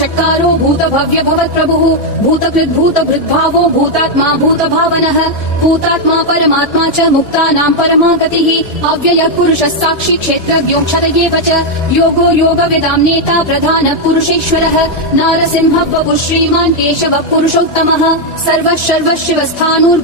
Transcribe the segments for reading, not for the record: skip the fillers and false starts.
षट्कारो भूत भव्य भवत्प्रभुः भूतकृद्भूतभृद्भावो भूतात्मा भूतभावनः भूतात्मा परमात्मा च मुक्तानां परमा गतिः अव्ययः पुरुषः साक्षी क्षेत्रज्ञोऽक्षरयेव च योगो योगविदां नेता प्रधानः पुरुषेश्वरः नारसिंहः बभुः श्रीमान् केशवः पुरुषोत्तमः सर्वः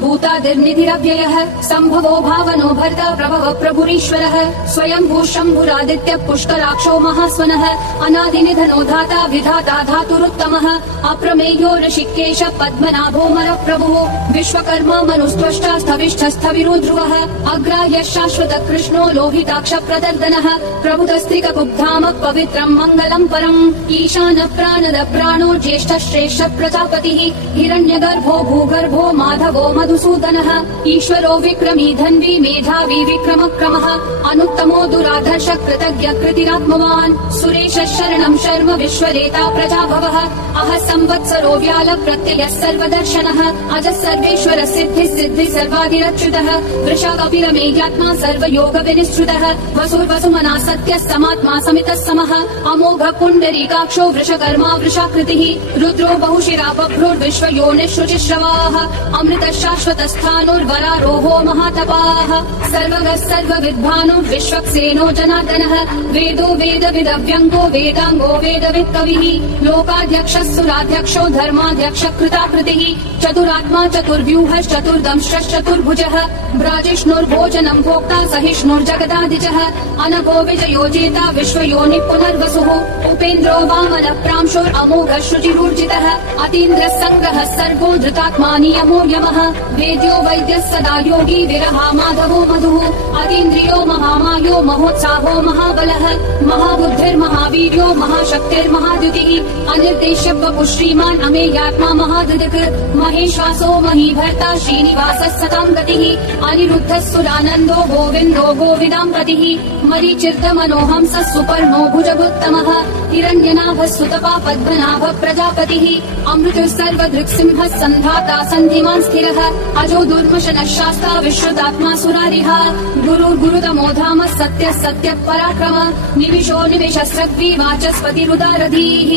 सर्वशिवस्थाणुर्भूतादिर्निधिरव्ययः सम्भवो भावनो भर्ता प्रभवः प्रभुरीश्वरः स्वयंभू शम्भुरादित्यः पुष्कराक्षो महास्वनः अनादिनिधनो धाता विधाता धातुरुत्तमः अप्रमेयो ऋषिकेश पद्मनाभो मरः प्रभुः विश्वकर्मा मनुस्त्वष्टा स्थविष्ठस्थविरो ध्रुवः अग्राह्यः शाश्वत कृष्णो लोहिताक्ष प्रदर्दनः प्रबुधस्त्रिककुब्धाम पवित्रम् मङ्गलम् परम् ईशानः प्राणद प्राणो ज्येष्ठः श्रेष्ठः प्रजापतिः हिरण्यगर्भो भूगर्भो माधवो मधुसूदनः ईश्वरो विक्रमी धन्वी मेधावी विक्रमक्रमः अनुत्तमो दुराधर्ष कृतज्ञ कृतिरात्मवान् सुरेशः शरणम् शर्म विश्वरेता प्रजाभवः अह संवत्सरो व्याल प्रत्ययः सर्वदर्शनः अजः सर्वेश्वर सिद्धि सिद्धि सर्वाधिरच्युतः वृषाकपिरमेयात्मा सर्वयोग विनिश्रुतः वसुर्वसुमना सत्यः समात्मा समितः समः अमोघ पुण्डरीकाक्षो वृषकर्मा वृषाकृतिः रुद्रो बहुशिरा बभ्रुर्विश्वयोनिः शुचिश्रवाः अमृतः शाश्वतस्थाणुर्वरारोहो महातपाः सर्वगः सर्वविद्भानुर्विश्वक्सेनो जनार्दनः वेदो वेदविदव्यङ्गो वेदाङ्गो वेदवित् कविः लोकाध्यक्षः सुराध्यक्षो धर्माध्यक्षः कृताकृतिः चतुरात्मा चतुर्व्यूहश्चतुर्दंश्चतुर्भुजः ब्राजिष्णुर्भोजनम् भोक्ता सहिष्णुर्जगदादिजः अनघो विजयो जेता विश्वयोनिः पुनर्वसुः उपेन्द्रो वामनः प्रांशुरमोघः शुचिरूर्जितः अतीन्द्रः सङ्ग्रहः सर्गो धृतात्मा नियमो यमः वेद्यो वैद्यः सदा योगी विरहा माधवो मधुः अतीन्द्रियो महामायो महोत्साहो महाबलः महाबुद्धिर्महावीर्यो महाशक्तिर्महाद्युतिः अनिर्देश्य वपुः श्रीमान् अमेयात्मा महादृक् महेश्वासो महीभर्ता श्रीनिवासः सतां गतिः अनिरुद्धः सुरानन्दो गोविन्दो गोविदां प्रतिः मरीचिर्दमनोहंसः सुपर्णो भुजगोत्तमः हिरण्यनाभः सुतपा पद्मनाभः प्रजापतिः अमृतः सर्वदृक्सिंहः सन्धाता सन्धिमान् स्थिरः अजो दुर्मशनः शास्ता विश्रुतात्मा सुरारिः गुरुर्गुरुतमो धाम सत्यः सत्यः पराक्रमः निमिषो निमिषस्रग्वी वाचस्पतिरुदारधीः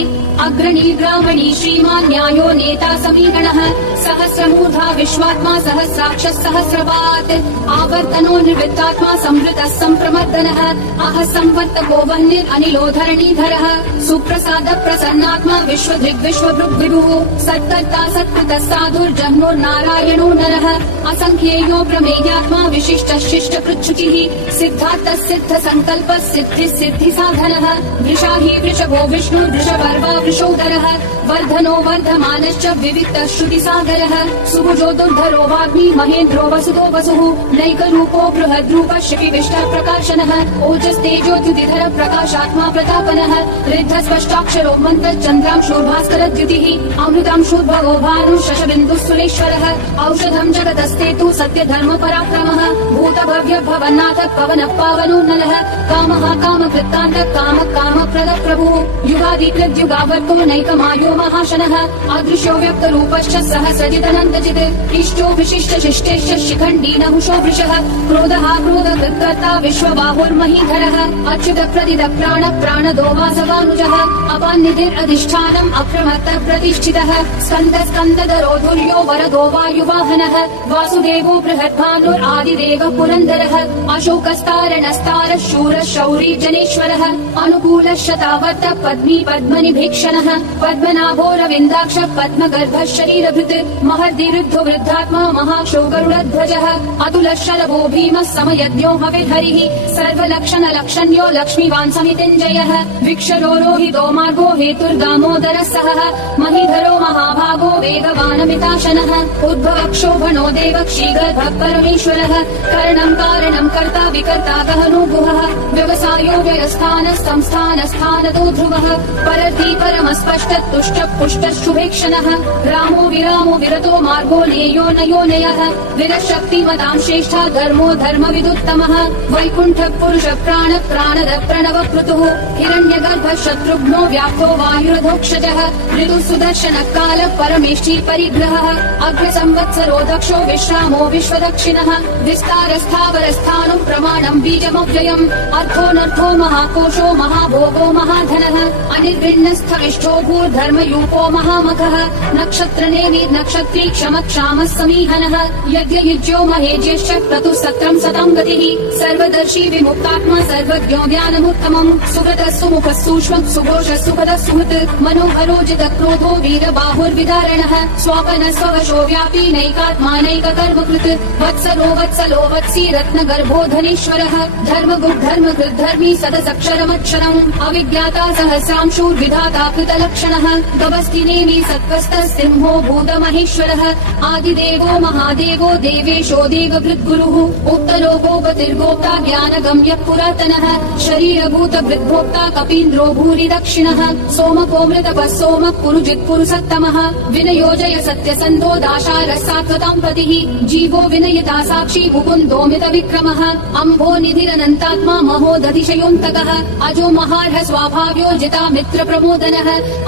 अग्रणी ग्रामणी श्रीमान् न्यायो नेता समीगणः सहस्रमूर्धा विश्वात्मा सहस्राक्षः सहस्रपात् आवर्तनो निर्वृत्तात्मा संवृतः सम्प्रमर्दनः अह संवर्तको वह्निरनिलो धरणीधरः सुप्रसाद प्रसन्नात्मा विश्वदृग्विश्वभृग्विभुः सत्कर्ता सत्कृतः साधुर्जह्नुर्नारायणो नरः असङ्ख्येयो प्रमेयात्मा विशिष्टः शिष्टकृच्छुचिः सिद्धार्थः सिद्ध संकल्पः सिद्धिः सिद्धिसाधनः वृषाही वृषभो विष्णुर्वृषपर्वा वृषोदरः वर्धनो वर्धमानश्च विविक्तः श्रुतिसागरः सुभुजो दुर्धरो वाग्मी महेन्द्रो वसुतो वसुः नैकरूपो बृहद्रूपः शिपिविष्टः प्रकाशनः ओजस्तेजोद्युतिधरः प्रकाशात्मा प्रतापनः ऋद्धस्पष्टाक्षरो मन्त्रश्चन्द्रांशुर्भास्करद्युतिः अमृतांशुर्भगो भानुः शशबिन्दुः सुरेश्वरः औषधम् जगतस्तेतु सत्यधर्म पराक्रमः भूतभव्य भवन्नाथ पवनः पावनो नलः कामः कामकृत्तान्तः कामः कामप्रदः प्रभुः युगादिकृद्युगावर्तो नैकमायो महाशनः अदृश्यो व्यक्तरूपश्च सहस्रजिदनन्तजित् इष्टो विशिष्ट शिष्टेश्च शिखण्डी नहुषो वृषः क्रोधः क्रोधकृत्कर्ता विश्वबाहुर्महीधरः अच्युत प्रदिद प्राण प्राणदो वासवानुजः अपान्निधिरधिष्ठानम् अप्रमत्तः प्रतिष्ठितः स्कन्द स्कन्दधरो धुर्यो वरदो वायुवाहनः वासुदेवो बृहद्भानुरादिदेवः पुरन्दरः अशोकस्तारणस्तारः शूरः शौरी जनेश्वरः अनुकूलः शतावर्त पद्मी पद्मनिभीक्षणः पद्मनाभो रविन्दाक्षः पद्मगर्भः शरीरभृत् महर्दिवृद्धो वृद्धात्मा महाक्षो गरुडध्वजः अतुलः शलभो भीमः समयज्ञो हविर्हरिः सर्वलक्षणलक्षण्यो लक्ष्मीवान् समितिञ्जयः विक्षरो रोहितो मार्गो हेतुर्दामोदरः सहः महीधरो महाभागो वेगवानमिताशनः उद्भवक्षोभणो देवः श्रीगर्भः परमेश्वरः करणम् कारणम् कर्ता विकर्ता गहनो गुहः व्यवसायो व्ययस्थानः संस्थानस्थानतो ध्रुवः परर्थी परमस्पष्ट तुष्ट पुष्ट शुभेक्षणः रामो विरामो विरतो मार्गो नेयो नयो नयः विरशक्तिमतां श्रेष्ठा धर्मो धर्मविदुत्तमः वैकुण्ठ पुरुष प्राण प्राणद प्रणव क्रतुः हिरण्यगर्भ शत्रुघ्नो व्याप्तो वायुरधोक्षजः ऋतु सुदर्शन काल परमेष्ठी परिग्रहः अग्र संवत्सरो दक्षो विश्रामो विश्वदक्षिणः विस्तारस्थावरस्थानं प्रमाणं बीजमो महाव्ययम् अर्थोऽनर्थो महाकोशो महाभोगो महाधनः अनिर्विण्णस्थविष्ठो भूर्धर्मयूपो महामखः नक्षत्रनेमि नक्षत्री क्षमक्षामः समीहनः यज्ञयुज्यो महेज्यश्च क्रतुः सत्रम् सतम् गतिः सर्वदर्शी विमुक्तात्मा सर्वज्ञो ज्ञानमुत्तमम् सुगतः सुमुखः सूक्ष्मः सुघोषः सुखदः सुहृत् मनोहरो जितक्रोधो वीरबाहुर्विदारणः स्वपनः स्ववशो व्यापी नैकात्मानैककर्मकृत् वत्सरो वत्सलो वत्सी रत्नगर्भो धनेश्वरः धर्मगुग्धर्मकृत् धर्मी सदसक्षरमक्षरम् अविज्ञाता सहस्रांशूर्विधाता कृतलक्षणः गभस्तिनेमि सत्त्वस्तः सिंहो भूतमहेश्वरः आदिदेवो महादेवो देवेशो देवभृद्गुरुः उत्तरो गोपतिर्गोप्ता ज्ञानगम्यः पुरातनः शरीरभूतभृद्भोक्ता कपीन्द्रो भूरि दक्षिणः सोमकोमृतपः सोमः पुरुजित् पुरुषत्तमः विनयोजय सत्यसन्धो दाशारः सात्वताम् पतिः जीवो विनयिता साक्षी मुकुन्दोमित विक्रमः अम्भो निधिरनन्तात्मा महोदधिशयोऽन्तकः अजो महार्ह स्वाभाव्यो जिता मित्र प्रमोदनः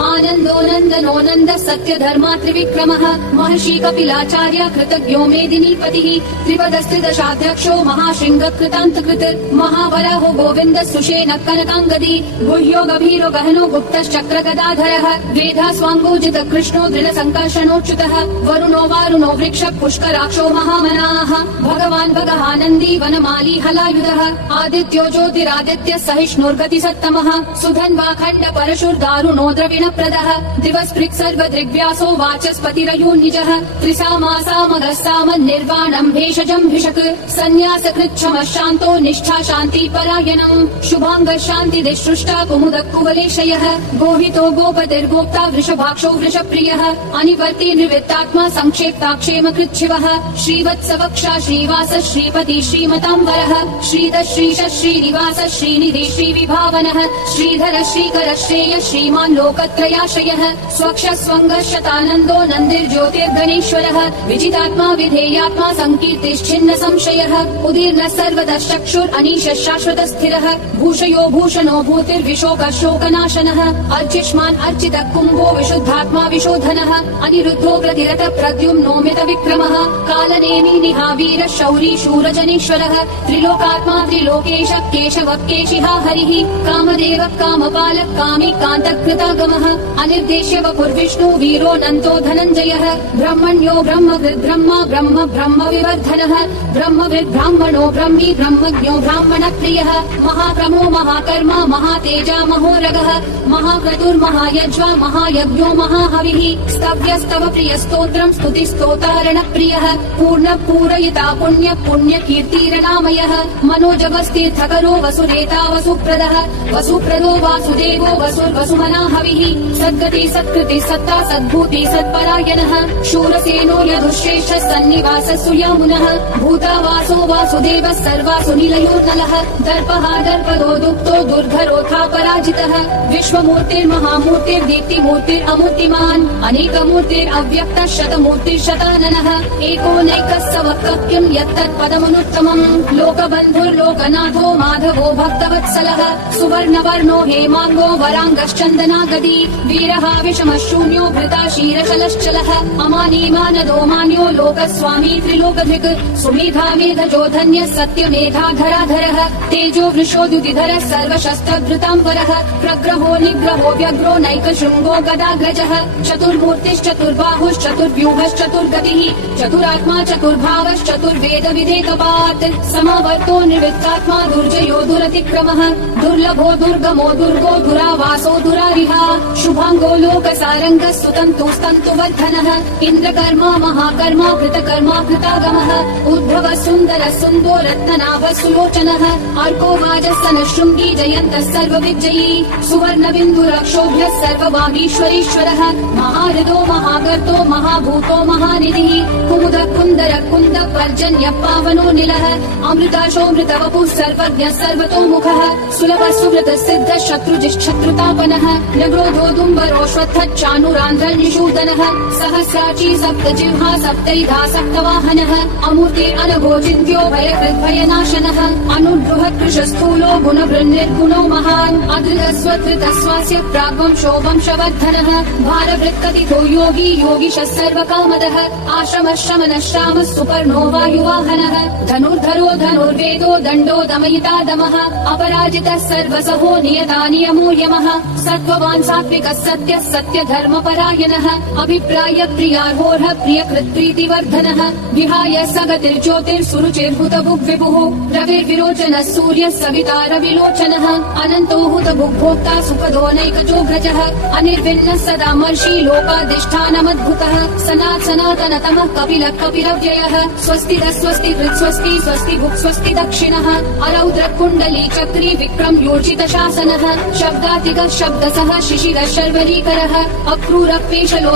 आनन्दो नन्दनो नन्दः सत्य धर्मा त्रिविक्रमः महर्षि कपिलाचार्य कृतज्ञो मेदिनीपतिः त्रिपदस्त्रिदशाध्यक्षो महाशृङ्ग कृतान्तकृत् महावराहो गोविन्द सुषेण कनकाङ्गदी गुह्यो गभीरो गहनो गुप्तश्चक्र गदाधरः वेधा स्वाङ्गोजित कृष्णो दृढ सङ्कर्षणोच्युतः वरुणो वारुणो वृक्ष पुष्कराक्षो महामनाः भगवान् भगहानन्दी वनमाली हलायुधः आदित्यो ज्योतिरादित्य सहिष्णुर्गति सत्तमः सुधन्वाखण्ड परशुर्दारुणो द्रविणप्रदः दिवस्पृक् सर्वदृग्व्यासो वाचस्पतिरयोनिजः त्रिसामासामगः सामन्निर्वाणम् भेषजम् भिषक् सन्न्यासकृच्छमः शान्तो निष्ठा शान्ति परायणम् शुभाङ्गः शान्तिदिसृष्टा कुमुदः कुवलेशयः गोहितो गोपतिर्गोप्ता वृषभाक्षो वृषप्रियः अनिवर्ति निवृत्तात्मा संक्षेप्ताक्षेम कृच्छिवः श्रीवत्सवक्षा श्रीवास श्रीपति श्रीमताम्बरः श्रीधः श्रीश श्रीनिवास श्रीनिधि श्रीविभावनः श्रीधर श्रीकर श्रेय श्रीमान् लोकत्रयाश्रयः स्वक्ष स्वङ्गः शतानन्दो नन्दिर्ज्योतिर्गणेश्वरः विजितात्मा विधेयात्मा सङ्कीर्तिश्चिन्न संशयः उदीर्णः सर्वतः चक्षुरनीश शाश्वत स्थिरः भूषयो भूषणो भूतिर्विशोकः शोकनाशनः अर्चिष्मान् अर्चितः कुम्भो विशुद्धात्मा विशोधनः अनिरुद्धो प्रतिरथ प्रद्युम्नोमित विक्रमः कालनेमि निहावीर शौरी शूरजनेश्वरः त्रिलोकात्मा त्रिलोकेश केशव केशिहा हरिः कामदेव कामपालः कामी कान्तकृतागमः अनिर्देश्य वपुर्विष्णु वीरो नन्तो धनञ्जयः ब्रह्मण्यो ब्रह्मकृद् ब्रह्मा ब्रह्म ब्रह्म विवर्धनः ब्रह्मविद् ब्राह्मणो ब्रह्मी ब्रह्मज्ञो ब्राह्मण प्रियः महाप्रमो महाकर्मा महातेजा महोरगः महाक्रतुर्महायज्वा महायज्ञो महाहविः स्तव्यस्तव प्रिय स्तोत्रम् स्तुतिस्तोतारण प्रियः पूर्ण पूरयिता पुण्य पुण्य कीर्तिरनामयः मनोजवस्तीर्थकरो वसुरेता वसुप्रदः वसुप्रदो वासुदेवो वसुर्वसुमना हविः सद्गति सत्कृति सत्ता सद्भूति सत्परायणः शूरसेनो यदुश्रेष्ठ सन्निवास सुयामुनः भूतावासो वासुदेवः सर्वासु निलयोर्नलः दर्पः दर्पदो दुःखो दुर्धरोऽथा पराजितः विश्वमूर्तिर्महामूर्तिर्दीप्तिमूर्तिरमूर्तिमान् अनेकमूर्तिरव्यक्तः शतमूर्तिर्शताननः एकोनैकः सवक्कः किम् यत्तत्पदमनुत्तमम् लोकबन्धुर्लोकनाथो माधवो भक्तवत्सलः सुवर्णवर्णो हेमाङ्गो वराङ्गश्चन्दनागदी वीरः विषमः शून्यो भृता शीरशलश्चलः अमानीमानदो मान्यो लोकस्वामी त्रिलोकधिक् सुमेधा मेधजो धन्यः सत्यमेधाधराधरः तेजो वृषोद्युतिधरः सर्वशस्त्रभृताम्बरः प्रग्रहो निग्रहो व्यग्रो नैकशृङ्गो गदाग्रजः चतुर्मूर्तिश्चतुर्बाहुश्चतुर्व्यूहश्चतुर्गतिः चतुरात्मा चतुर्भावश्चतुर्वेद विधेकपात् समावर्तो निवृत्तात्मा दुर्जयो दुरतिक्रमः दुर्लभो दुर्गमो दुर्गो दुरावासो दुरारिहा शुभाङ्गो लोकसारङ्गः सुतन्तुस्तन्तुवर्धनः इन्द्रकर्मा महाकर्मा कृतकर्मा कृतागमः उद्धव सुन्दर सुन्दो रत्ननाभ सुलोचनः अर्को वाजस्तनः शृङ्गी जयन्तः सर्वविजयी सुवर्णबिन्दुरक्षोभ्यः सर्ववागीश्वरीश्वरः महाहृदो महागर्तो महाभूतो महानिधिः कुमुद कुन्दर कुन्द पर्जन्य पावनो निलः अमृताशोऽमृतवपुः सर्वज्ञः सर्वतोमुखः सुलभ सुहृद सिद्ध शत्रुजिश्शत्रुतापनः नग्रोधो दुम्बरोऽश्वत्थच्चानुरान्ध्रनिषूदनः सहस्राची सप्तजिह्वा सप्तैधा सप्तवाहनः अमूर्ते अनघोचिन्त्यो भयकृद्भयनाशनः अनुद्रुह कृशस्थूलो गुणवृन्निर्गुणो महान् अधृतस्वधृतस्वास्य प्राग्वंशो वंशवर्धनः भारवृत्कथितो योगी योगिशः सर्वकामदः आश्रमः शमनः श्रामः सुपर्णो वायुवाहनः धनुर्धरो धनुर्वेदो दण्डो दमयिता दमः अपराजितः सर्वसहो नियता नियमो यमः सत्त्ववान् सात्विकः सत्यः सत्यधर्मपरायणः अभिप्राय प्रियार्होर्ह प्रियकृत्प्रीतिवर्धनः विहाय सगतिर्ज्योतिर्सुरुचिर्हुतभुग्विभुः रविर्विरोचनः सूर्यः सविता रविलोचनः अनन्तो हुतभुग्भोक्ता सुखदोनैकचोग्रजः अनिर्विण्णः सदा मर्षि लोकाधिष्ठानमद्भुतः सनातनतमः कपिलः कपिलव्ययः स्वस्तिरः स्वस्ति कृत्स्वस्ति स्वस्ति भुक् स्वस्ति दक्षिणः अरौद्रः कुण्डली चक्री विक्रम योजित शासनः शब्दातिगः शब्दसः शिशिरः शर्वरीकरः अक्रूरः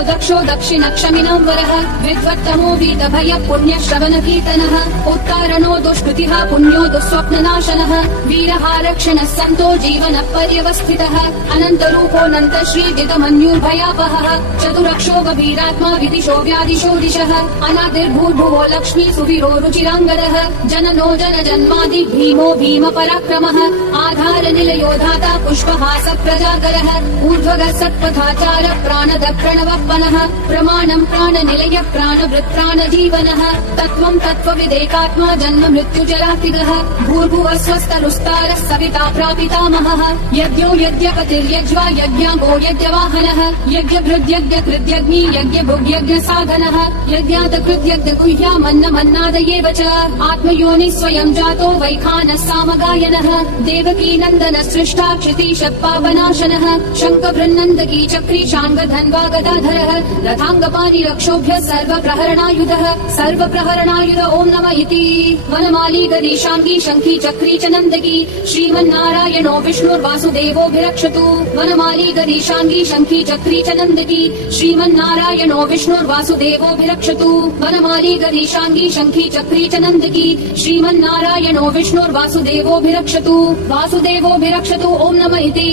दक्षो दक्षिण क्षमिनाम्बरः विद्वत्तमो वीतभय पुण्यश्रवण कीर्तनः उत्तारणो दुष्कृतिः पुण्यो दुःस्वप्ननाशनः वीरहारक्षणः सन्तो जीवन पर्यवस्थितः अनन्तरूपोऽनन्त श्रीजितमन्युर्भयापहः चतुरक्षो गभीरात्मा विदिशो व्यादिशो दिशः अनादिर्भूर्भुवो लक्ष्मी सुवीरो रुचिराङ्गरः जननो जन जन्मादि भीमो भीम पराक्रमः आधार निलयो धाता पुष्पहास प्रजागरः ऊर्ध्वगः सत्पथाचार प्राणद प्रणवप्पनः प्रमाणम् प्राणनिलय प्राणवृत् प्राणजीवनः तत्त्वम् तत्त्वविदेकात्मा जन्म मृत्युजरातिगः भूर्भुवः स्वस्तरुस्तारः सविता प्रापितामहः यज्ञो यज्ञपतिर्यज्वा यज्ञागो यज्ञवाहनः यज्ञभृद्यज्ञकृद्यग्नि यज्ञभुग्यज्ञ साधनः यज्ञातकृद्यज्ञ गुह्यामन्नमन्नादयेव च आत्मयोनिः स्वयं जातो वैखानः सामगायनः देवकी नन्दन सृष्टा क्षितिशपावनाशनः शङ्खबृन्नन्दकी चक्री शाङ्गधन्वा गदाधरः रथाङ्गपाणि रक्षोभ्य सर्वप्रहरणायुधः सर्वप्रहरणायुध ॐ नमः इति वनमाली गदीशाङ्गी शङ्खी चक्री च नन्दकी श्रीमन्नारायणो विष्णुर्वासुदेवोऽभिरक्षतु वनमाली गदीशाङ्गी शङ्खी चक्री च नन्दकी श्रीमन्नारायणो विष्णुर्वासुदेवोऽभिरक्षतु वनमाली गदीशाङ्गी शङ्खी चक्री च नन्दकी श्रीमन्नारायणो विष्णुर्वासुदेवोऽभिरक्षतु वासुदेवोऽभिरक्षतु ॐ नमः इति